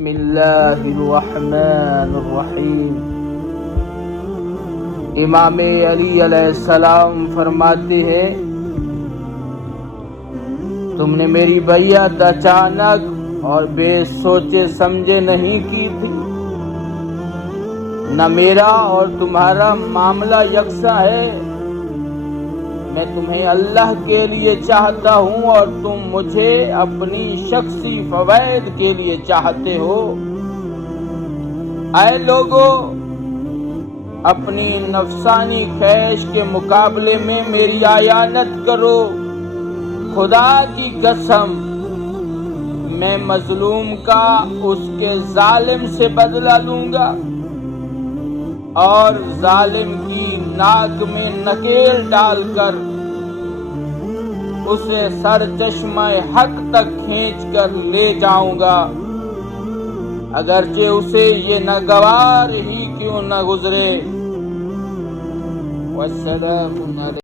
بسم اللہ الرحمن الرحیم۔ امام علی علیہ السلام فرماتے ہیں، تم نے میری بیعت اچانک اور بے سوچے سمجھے نہیں کی تھی۔ نہ میرا اور تمہارا معاملہ یکساں ہے۔ میں تمہیں اللہ کے لیے چاہتا ہوں اور تم مجھے اپنی شخصی فوائد کے لیے چاہتے ہو۔ اے لوگو، اپنی نفسانی خواہش کے مقابلے میں میری اعانت کرو۔ خدا کی قسم، میں مظلوم کا اس کے ظالم سے بدلہ لوں گا اور ظالم کی ناک میں نکیل ڈال کر اسے سر چشمہ حق تک کھینچ کر لے جاؤں گا، اگرچہ اسے یہ ناگوار ہی کیوں نہ گزرے۔ والسلام علیکم۔